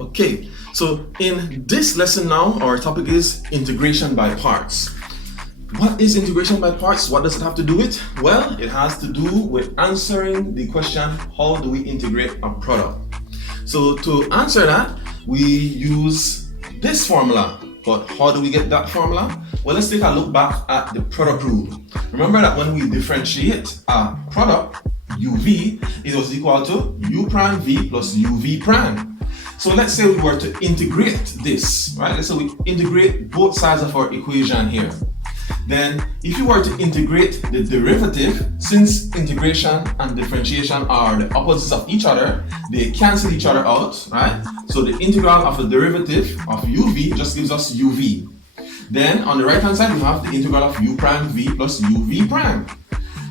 Okay, so in this lesson now, our topic is integration by parts. What is integration by parts? What does it have to do with? Well, it has to do with answering the question, how do we integrate a product? So to answer that, we use this formula. But how do we get that formula? Well, let's take a look back at the product rule. Remember that when we differentiate a product, uv, it was equal to u prime v plus uv prime. So let's say we were to integrate this, right? Let's say we integrate both sides of our equation here. Then if you were to integrate the derivative, since integration and differentiation are the opposites of each other, they cancel each other out, right? So the integral of the derivative of uv just gives us uv. Then on the right hand side we have the integral of u prime v plus uv prime.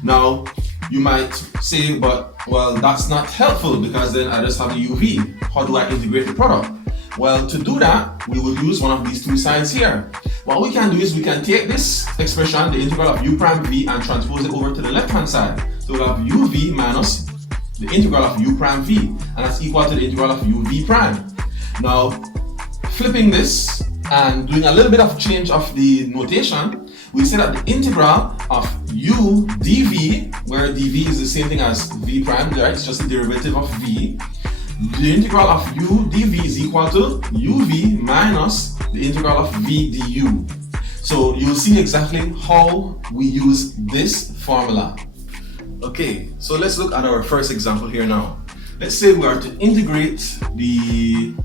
Now you might say, but well, that's not helpful because then I just have the uv. How do I integrate the product? Well, to do that, we will use one of these two sides here. What we can do is we can take this expression, the integral of u prime v, and transpose it over to the left hand side. So we'll have uv minus the integral of u prime v, and that's equal to the integral of uv prime. Now, flipping this and doing a little bit of change of the notation, we say that the integral of u dv, where dv is the same thing as v prime, right? It's just the derivative of v. The integral of u dv is equal to uv minus the integral of v du. So you'll see exactly how we use this formula. Okay, so let's look at our first example here now. Let's say we are to integrate the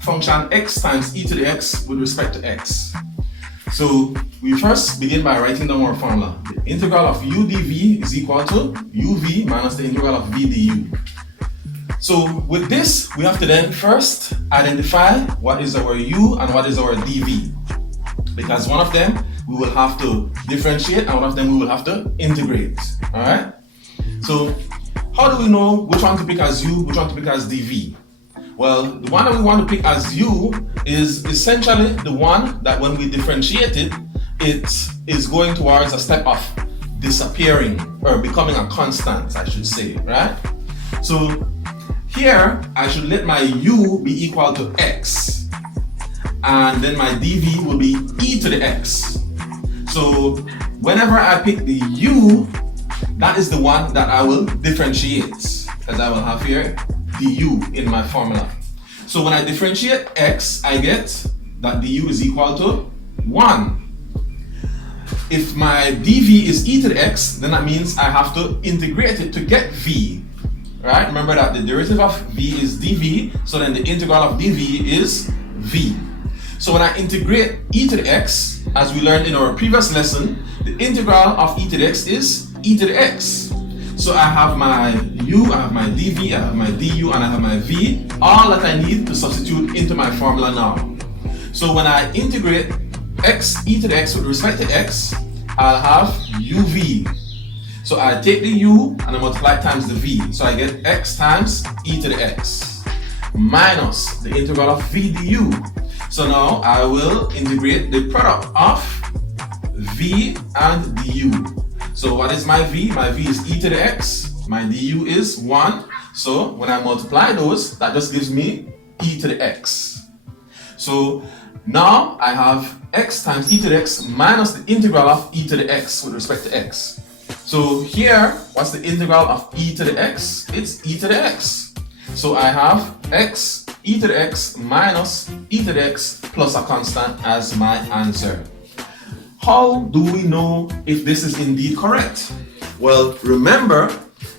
function x times e to the x with respect to x. So we first begin by writing down our formula. The integral of u dv is equal to uv minus the integral of v du. So with this, we have to then first identify what is our u and what is our dv. Because one of them we will have to differentiate and one of them we will have to integrate. Alright? So how do we know which one to pick as u, which one to pick as dv? Well, the one that we want to pick as u is essentially the one that when we differentiate it, it is going towards a step of disappearing or becoming a constant, I should say, right? So here, I should let my u be equal to x, and then my dv will be e to the x. So whenever I pick the u, that is the one that I will differentiate, as I will have here du in my formula. So when I differentiate x, I get that du is equal to 1. If my dv is e to the x, then that means I have to integrate it to get v. Right? Remember that the derivative of v is dv, so then the integral of dv is v. So when I integrate e to the x, as we learned in our previous lesson, the integral of e to the x is e to the x. So I have my u, I have my dv, I have my du, and I have my v, all that I need to substitute into my formula now. So when I integrate x e to the x with respect to x, I'll have uv. So I take the u and I multiply it times the v. So I get x times e to the x minus the integral of v du. So now I will integrate the product of v and du. So what is my v? My v is e to the x. My du is 1. So when I multiply those, that just gives me e to the x. So now I have x times e to the x minus the integral of e to the x with respect to x. So here, what's the integral of e to the x? It's e to the x. So I have x e to the x minus e to the x plus a constant as my answer. How do we know if this is indeed correct? Well, remember,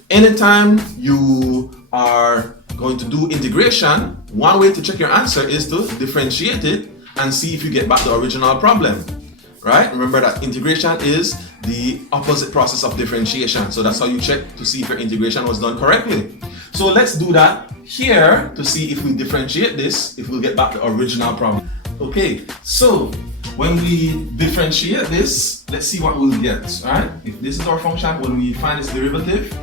anytime you are going to do integration, one way to check your answer is to differentiate it and see if you get back the original problem. Right? Remember that integration is the opposite process of differentiation. So that's how you check to see if your integration was done correctly. So let's do that here to see if we differentiate this, if we'll get back the original problem. Okay, so when we differentiate this, let's see what we'll get. Alright? If this is our function, when we find its derivative,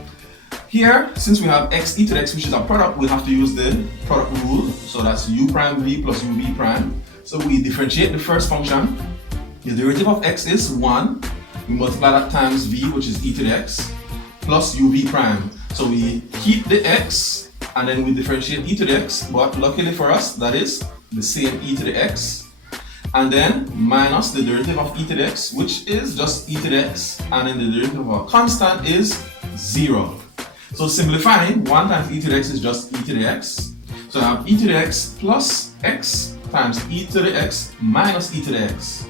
here, since we have x e to the x, which is our product, we'll have to use the product rule. So that's u prime v plus uv prime. So we differentiate the first function. The derivative of x is 1. We multiply that times v, which is e to the x, plus uv prime. So we keep the x and then we differentiate e to the x, but luckily for us, that is the same e to the x, and then minus the derivative of e to the x, which is just e to the x, and then the derivative of our constant is 0. So simplifying, 1 times e to the x is just e to the x. So I have e to the x plus x times e to the x minus e to the x.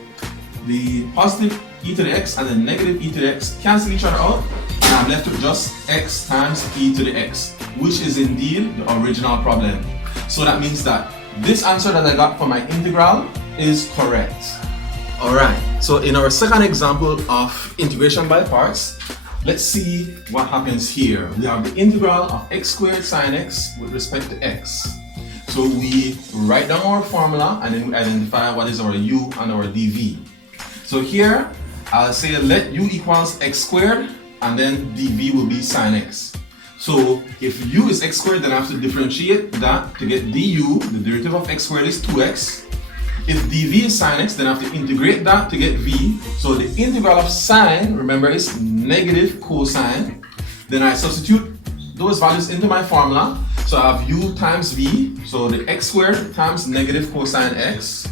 The positive e to the x and the negative e to the x cancel each other out, and I'm left with just x times e to the x, which is indeed the original problem. So that means that this answer that I got for my integral is correct. Alright, so in our second example of integration by parts, let's see what happens here. We have the integral of x squared sine x with respect to x. So we write down our formula and then we identify what is our u and our dv. So here, I'll say let u equals x squared, and then dv will be sine x. So if u is x squared, then I have to differentiate that to get du. The derivative of x squared is 2x. If dv is sine x, then I have to integrate that to get v. So the integral of sine, remember, is negative cosine. Then I substitute those values into my formula. So I have u times v, so the x squared times negative cosine x,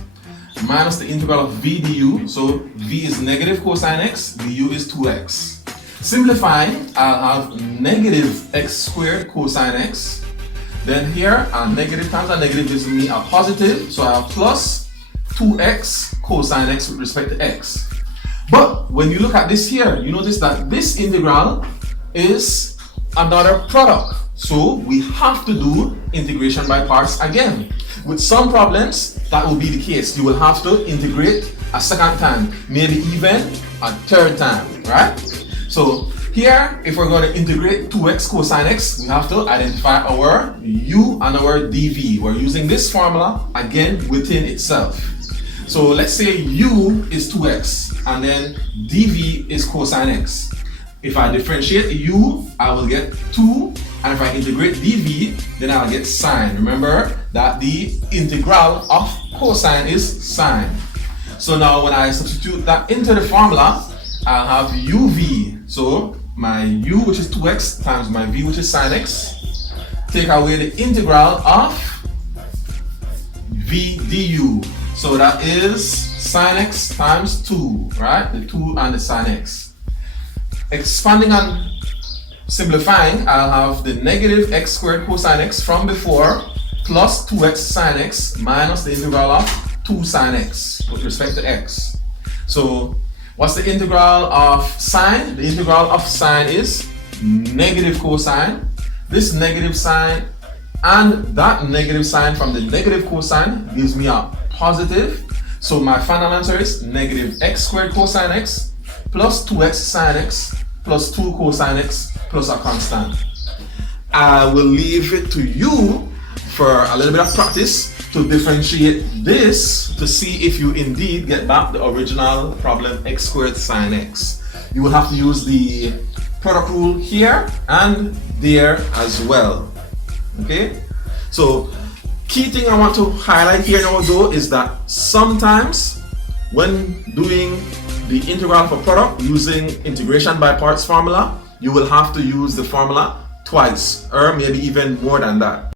minus the integral of v du, so v is negative cosine x, du is 2x. Simplifying, I'll have negative x squared cosine x. Then here, a negative times a negative gives me a positive, so I have plus 2x cosine x with respect to x. But when you look at this here, you notice that this integral is another product. So we have to do integration by parts again. With some problems, that will be the case. You will have to integrate a second time, maybe even a third time, right? So here, if we're going to integrate 2x cosine x, we have to identify our u and our dv. We're using this formula again within itself. So let's say u is 2x and then dv is cosine x. If I differentiate u, I will get 2, and if I integrate dv, then I'll get sine. Remember that the integral of cosine is sine. So now when I substitute that into the formula, I'll have uv. So my u, which is 2x, times my v, which is sine x, take away the integral of v du. So that is sine x times 2, right? The 2 and the sine x. Expanding and simplifying, I'll have the negative x squared cosine x from before plus 2x sine x minus the integral of 2 sine x with respect to x. So what's the integral of sine? The integral of sine is negative cosine. This negative sine and that negative sine from the negative cosine gives me a positive. So my final answer is negative x squared cosine x plus 2x sine x plus 2 cosine x plus a constant. I will leave it to you for a little bit of practice to differentiate this to see if you indeed get back the original problem x squared sine x. You will have to use the product rule here and there as well. Okay? So key thing I want to highlight here now though is that sometimes when doing the integral of a product using integration by parts formula, you will have to use the formula twice or maybe even more than that.